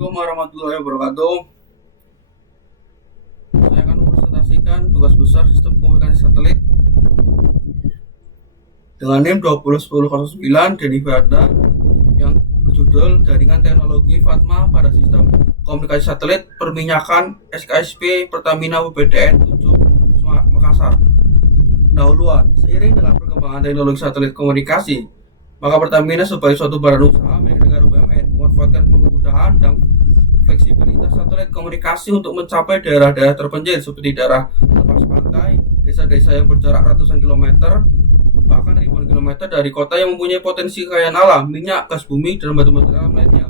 Assalamualaikum warahmatullahi wabarakatuh. Saya akan mempresentasikan tugas besar sistem komunikasi satelit dengan NIM 20109 Denny Verda yang berjudul Jaringan Teknologi Fatma pada Sistem Komunikasi Satelit Perminyakan SKSP Pertamina PBDN 7 Makassar. Pendahuluan, seiring dengan perkembangan teknologi satelit komunikasi, maka Pertamina sebagai suatu badan usaha milik negara BUMN memanfaatkan kemudahan dan fleksibilitas satelit komunikasi untuk mencapai daerah-daerah terpencil seperti daerah lepas pantai, desa-desa yang berjarak ratusan kilometer, bahkan ribuan kilometer dari kota yang mempunyai potensi kekayaan alam, minyak, gas bumi, dan batu-batu alam lainnya.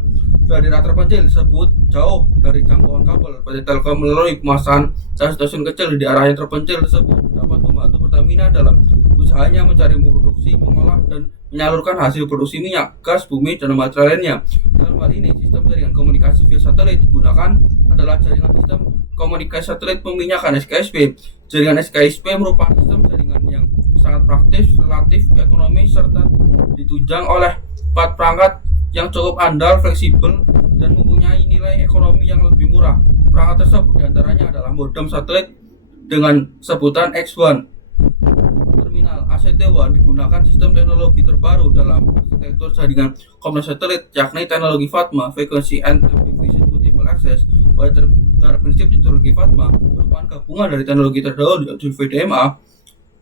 Daerah terpencil tersebut jauh dari jangkauan kabel. PT Telkom melalui pemasangan stasiun kecil di daerah yang terpencil tersebut dapat membantu Pertamina dalam usahanya mencari, memproduksi, mengolah, dan menyalurkan hasil produksi minyak, gas bumi, dan material lainnya. Dalam hal ini, sistem jaringan komunikasi via satelit digunakan adalah jaringan sistem komunikasi satelit peminyakan SKSP. Jaringan SKSP merupakan sistem jaringan yang sangat praktis, relatif, ekonomis, serta ditunjang oleh 4 perangkat yang cukup andal, fleksibel, dan mempunyai nilai ekonomi yang lebih murah. Perangkat tersebut diantaranya adalah modem satelit dengan sebutan X1. Terminal ACT1 digunakan sistem teknologi terbaru dalam arsitektur jaringan komunikasi satelit, yakni teknologi FATMA, Frequency and Time Division Multiple Access. Pada prinsip teknologi FATMA merupakan gabungan dari teknologi terdahulu yaitu VDMA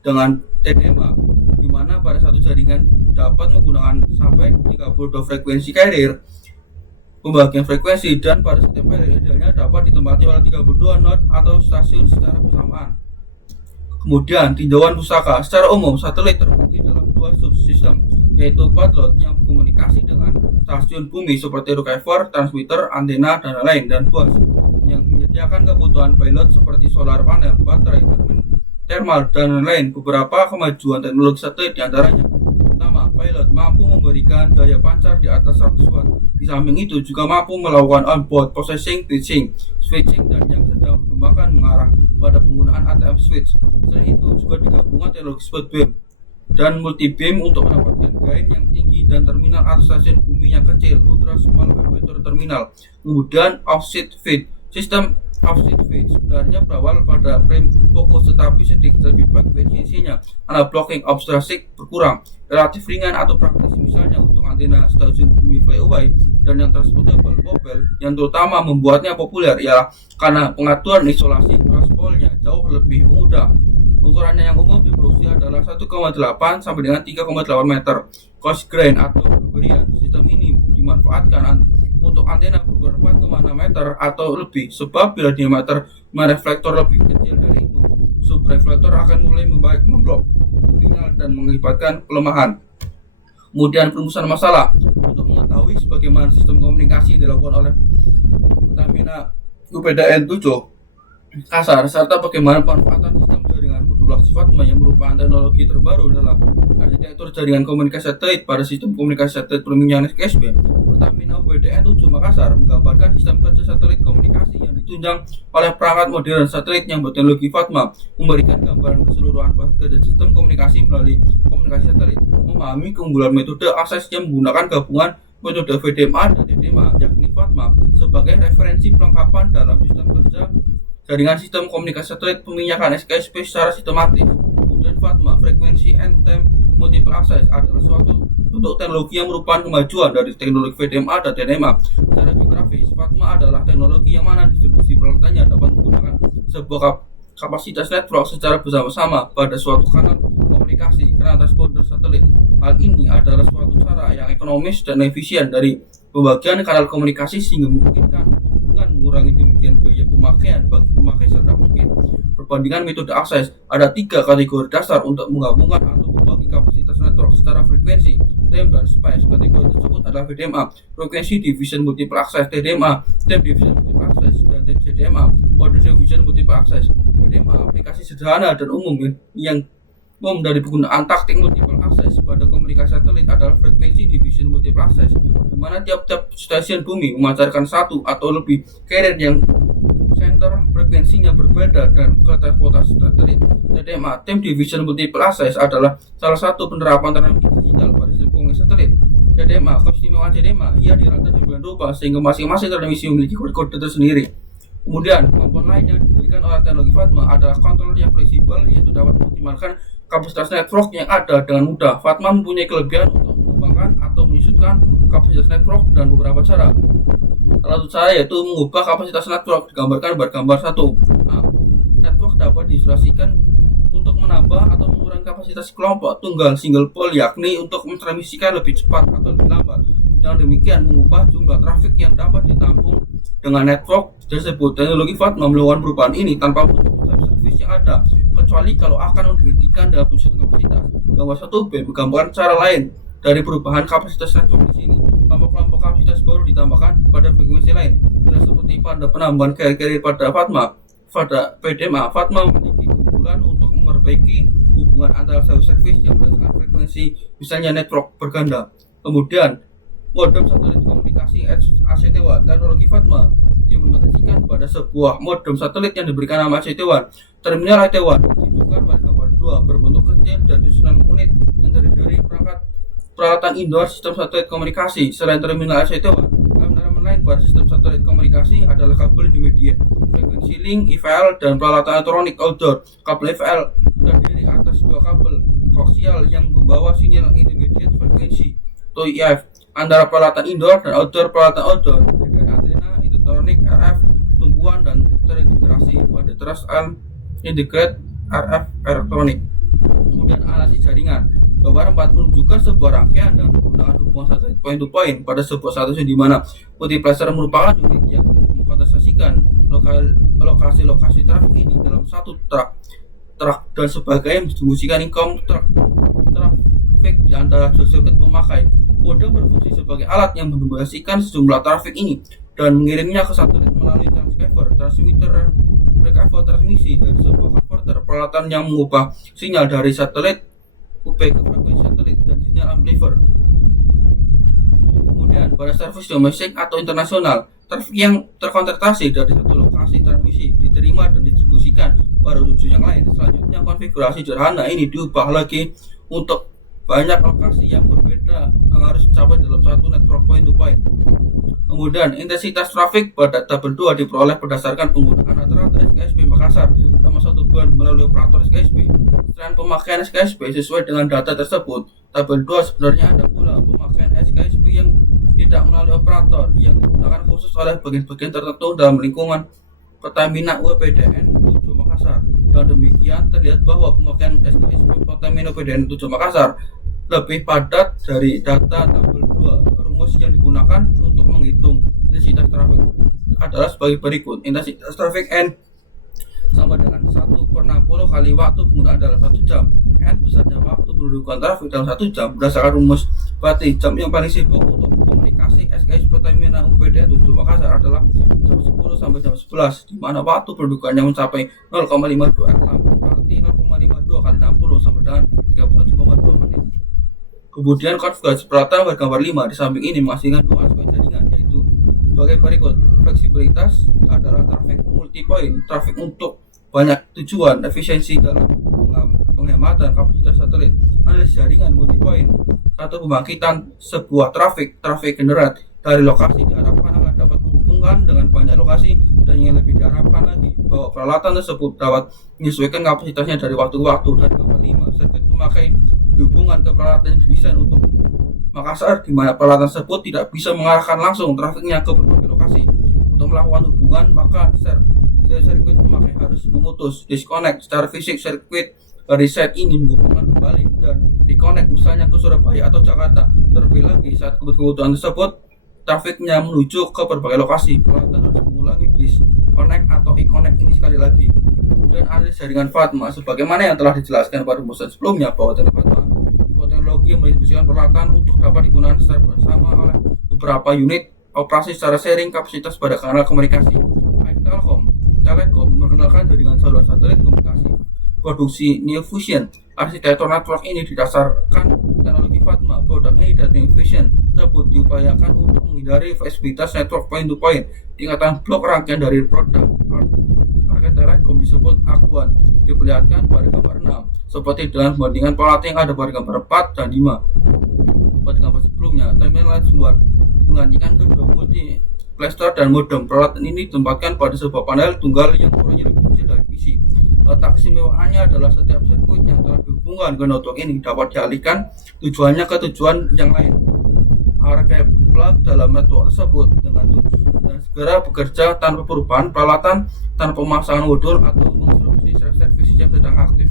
dengan TDMA, di mana pada satu jaringan dapat menggunakan sampai 32 frekuensi carrier. Pembagian frekuensi dan pada setiap carrier idealnya dapat ditempati oleh 32 node atau stasiun secara bersamaan. Kemudian tinjauan pusaka. Secara umum satelit terbagi dalam 2 subsistem, yaitu payload yang berkomunikasi dengan stasiun bumi seperti receiver, transmitter, antena, dan lain-lain, dan BOS yang menyediakan kebutuhan payload seperti solar panel, baterai, thermal, dan lain-lain. Beberapa kemajuan teknologi satelit diantaranya: pertama, pilot mampu memberikan daya pancar di atas 100 watt. Di samping itu juga mampu melakukan on-board processing, pitching, switching, dan yang sedang dikembangkan mengarah pada penggunaan ATM switch. Selain itu juga digabungkan teknologi spot beam dan multi beam untuk mendapatkan gain yang tinggi dan terminal atau stasiun bumi yang kecil, ultra small elevator terminal. Kemudian offset feed. Sistem offset feed sebenarnya berawal pada frame fokus tetapi sedikit lebih baik efisiensinya karena blocking obstruction berkurang, relatif ringan atau praktis. Misalnya untuk antena stasiun bumi flyaway dan yang transportable mobile, yang terutama membuatnya populer ialah karena pengaturan isolasi transpolnya jauh lebih mudah. Ukurannya yang umum diproduksi adalah 1,8 sampai dengan 3,8 meter. Coarse grain atau berlian. Sistem ini dimanfaatkan untuk antena berukuran 4,6 meter atau lebih, sebab bila diameter reflektor lebih kecil dari itu, subreflektor akan mulai memblok sinyal dan mengakibatkan pelemahan. Kemudian perumusan masalah. Untuk mengetahui sebagaimana sistem komunikasi dilakukan oleh Pertamina PBDN 7 Makassar serta bagaimana pemanfaatan sistem jaringan modulasi FATMA yang merupakan teknologi terbaru dalam arsitektur jaringan komunikasi satelit pada sistem komunikasi satelit perminyakan SKSP, Pertamina PBDN 7 Makassar menggambarkan sistem kerja satelit komunikasi yang ditunjang oleh perangkat modern satelit yang berteknologi FATMA, memberikan gambaran keseluruhan kerja sistem komunikasi melalui komunikasi satelit, memahami keunggulan metode akses yang menggunakan gabungan metode VDMA dan TDMA, yakni FATMA, sebagai referensi pelengkapan dalam sistem kerja jaringan sistem komunikasi satelit peminyakan SKSP secara sistematis. Kemudian FATMA, Frequency and Time Multiple Access, adalah suatu bentuk teknologi yang merupakan kemajuan dari teknologi VDMA dan TDMA. Secara geografis, FATMA adalah teknologi yang mana distribusi peralatannya dapat menggunakan sebuah kapasitas network secara bersama-sama pada suatu kanal komunikasi, kanal transponder satelit. Hal ini adalah suatu cara yang ekonomis dan efisien dari pembagian kanal komunikasi sehingga memungkinkan dengan mengurangi demikian biaya pemakaian bagi pemakai serta mungkin perbandingan metode akses. Ada 3 kategori dasar untuk menggabungkan atau membagi kapasitas network secara frekuensi, time, dan space. Kategori tersebut adalah VDMA, Frequency Division Multiple Access, TDMA, Time Division Multiple Access, dan CDMA, Order Division Multiple Access. VDMA aplikasi sederhana dan umum yang dari penggunaan taktik multiple access pada komunikasi satelit adalah frekuensi division multiple access, di mana tiap-tiap stasiun bumi memancarkan satu atau lebih carrier yang center frekuensinya berbeda dan ke transportasi satelit. TDMA, Time Division Multiple Access, adalah salah satu penerapan teknologi digital pada sistem komunikasi satelit. CDMA. Keistimewaan CDMA, ia dirancang sedemikian rupa sehingga masing-masing transmisi memiliki kode-kode tersendiri. Kemudian, kemampuan lain yang diberikan oleh teknologi FATMA adalah kontrol yang fleksibel, yaitu dapat mengoptimalkan kapasitas network yang ada dengan mudah. FATMA mempunyai kelebihan untuk mengembangkan atau menyusutkan kapasitas network dan beberapa cara. Salah satu cara yaitu mengubah kapasitas network, digambarkan bergambar 1. Network dapat diisolasikan untuk menambah atau mengurangi kapasitas kelompok tunggal single pole, yakni untuk mentransmisikan lebih cepat atau lebih lambat. Dengan demikian mengubah jumlah trafik yang dapat ditampung dengan network tersebut. Teknologi FATMA melakukan perubahan ini tanpa menutup servis yang ada, kecuali kalau akan dihentikan dalam penyesuaian kapasitas. Gambar 1b menggambarkan cara lain dari perubahan kapasitas network di sini. Kelompok-kelompok kapasitas baru ditambahkan pada frekuensi lain. Tidak seperti pada penambahan carrier pada PDMA, FATMA memiliki keunggulan untuk memperbaiki hubungan antara satu service yang berdasarkan frekuensi, misalnya network berganda. Kemudian, modem satelit komunikasi ACT1. Teknologi FATMA diimplementasikan pada sebuah modem satelit yang diberikan nama ACT1. Terminal ACT1 ditunjukkan pada gambar 2, berbentuk kecil dan susunan unit yang terdiri dari peralatan indoor sistem satelit komunikasi. Selain terminal ACT1, elemen lain pada sistem satelit komunikasi adalah kabel intermediate, frekuensi link, IVL, dan peralatan elektronik outdoor. Kabel IVL terdiri atas dua kabel koaksial yang membawa sinyal intermediate frekuensi atau IF antara peralatan indoor dan outdoor. Peralatan outdoor dari antena elektronik RF tumpuan dan terintegrasi pada Truss Integrated RF elektronik. Kemudian analisis jaringan. Gambar 4 menunjukkan sebuah rangkaian dan menggunakan hubungan satelit point to point pada sebuah stasiun di mana multiplexer merupakan unit yang mengkonsentrasikan lokasi-lokasi trafik ini dalam satu truk dan sebagainya mendistribusikan income trafik di antara sirkuit pemakai. Modem berfungsi sebagai alat yang mendistribusikan sejumlah trafik ini dan mengirimnya ke satelit melalui transmitter recover transmisi dari sebuah converter, peralatan yang mengubah sinyal dari satelit UP ke frekuensi satelit dan sinyal amplifier. Kemudian pada service domestik atau internasional, trafik yang terkonvertasi dari satu lokasi transmisi diterima dan didistribusikan pada tujuan yang lain. Selanjutnya, konfigurasi sederhana ini diubah lagi untuk banyak lokasi yang berbeda yang harus dicapai dalam satu network point to point. Kemudian intensitas trafik pada tabel 2 diperoleh berdasarkan penggunaan rata-rata SKSP Makassar sama satu bulan melalui operator SKSP. Selain pemakaian SKSP sesuai dengan data tersebut, tabel 2 sebenarnya ada pula pemakaian SKSP yang tidak melalui operator yang digunakan khusus oleh bagian-bagian tertentu dalam lingkungan Pertamina UPDN 7 Makassar. Dan demikian terlihat bahwa pemakaian SKSP Pertamina UPDN 7 Makassar lebih padat dari data tabel 2. Rumus yang digunakan untuk menghitung intensitas trafik adalah sebagai berikut. Intensitas trafik N sama dengan 1/60 kali waktu penggunaan dalam 1 jam. N besarnya waktu pendudukan trafik dalam 1 jam berdasarkan rumus. Berarti jam yang paling sibuk untuk komunikasi SKS Pertamina UPDN 7 Makassar adalah jam 10 sampai jam 11, di mana waktu pendudukannya mencapai 0,52 R/lam. Berarti 0,52 kali 60 sama dengan 31,2 menit. Kemudian konfigurasi peralatan bergambar 5 di samping ini menghasilkan dua aspek jaringan, yaitu sebagai berikut. Fleksibilitas adalah trafik multi-point, trafik untuk banyak tujuan, efisiensi dalam penghematan kapasitas satelit. Analisis jaringan multi-point, satu pembangkitan sebuah trafik generat dari lokasi diharapkan akan dapat menghubungkan dengan banyak lokasi, dan yang lebih diharapkan lagi bahwa peralatan tersebut dapat menyesuaikan kapasitasnya dari waktu ke waktu. Dan gambar 5, sirkuit memakai hubungan ke peralatan yang didesain untuk Makassar, di mana peralatan tersebut tidak bisa mengarahkan langsung trafiknya ke berbagai lokasi. Untuk melakukan hubungan, maka sirkuit pemakai harus memutus disconnect secara fisik sirkuit reset ini, menghubungkan kembali dan reconnect misalnya ke Surabaya atau Jakarta. Terlebih lagi saat kebutuhan tersebut trafiknya menuju ke berbagai lokasi, peralatan harus mengulangi disconnect atau e-connect ini sekali lagi. Kemudian analisis jaringan FATMA, sebagaimana yang telah dijelaskan pada rumusan sebelumnya bahwa FATMA teknologi yang mendistribusikan peralatan untuk dapat digunakan secara bersama oleh beberapa unit operasi secara sharing kapasitas pada kanal komunikasi. Telekom memperkenalkan jaringan saluran satelit komunikasi produksi New Fusion. Arsitektur network ini didasarkan teknologi FATMA. Produk ini dan New Fusion tersebut diupayakan untuk menghindari fleksibilitas network point to point. Tingkatan blok rangkaian dari produk Telekom disebut akuan, diperlihatkan pada gambar 6, seperti dengan perbandingan peralatan yang ada pada gambar 4 dan 5. Tempat gambar sebelumnya, terminal Line 1 menggantikan kedua multiplexer dan modem. Peralatan ini ditempatkan pada sebuah panel tunggal yang ukurannya lebih kecil dari PC. Letak istimewaannya adalah setiap sirkuit yang telah dihubungkan ke network ini dapat dialihkan tujuannya ke tujuan yang lain. Array plug dalam network tersebut dengan tujuan segera bekerja tanpa perubahan peralatan, tanpa pemasangan modul atau menginstruksi servis yang sedang aktif.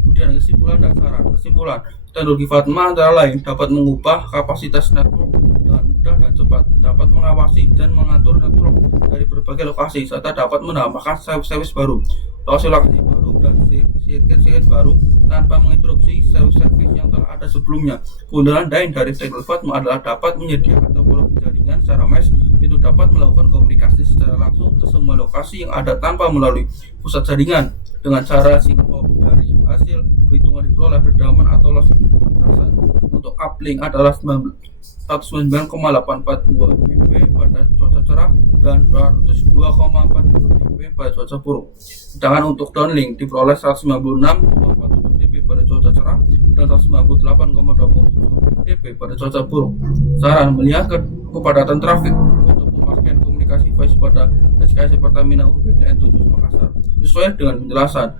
Kemudian kesimpulan dan saran. Kesimpulan, teknologi Fatma antara lain dapat mengubah kapasitas network dengan mudah dan cepat, dapat mengawasi dan mengatur network dari berbagai lokasi, serta dapat menambahkan servis baru, lokasi baru dan sirkuit baru tanpa menginterupsi servis yang telah ada sebelumnya. Keunggulan lain dari teknologi Fatma adalah dapat menyediakan topologi jaringan secara mesh, itu dapat melakukan komunikasi secara langsung ke semua lokasi yang ada tanpa melalui pusat jaringan dengan cara single hop. Dari hasil perhitungan diperoleh redaman atau loss lintasan untuk uplink adalah 109,842 dB pada cuaca cerah dan 202,42 dB pada cuaca buruk. Sedangkan untuk downlink diperoleh 196,47 dB pada cuaca cerah dan 198,27 dB pada cuaca buruk. Saran, melihat kepadatan trafik untuk pemakaian komunikasi voice pada SKSP Pertamina UPDN 7 Makassar. Sesuai dengan penjelasan,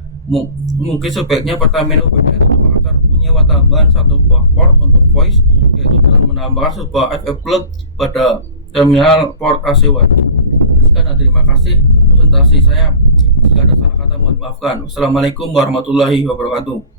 mungkin sebaiknya Pertamina UPDN 7 Makassar menyewa tambahan satu buah port untuk voice, yaitu dengan menambahkan sebuah FF plug pada terminal port AC1. Sekian dan terima kasih presentasi saya. Jika ada salah kata mohon maafkan. Wassalamualaikum warahmatullahi wabarakatuh.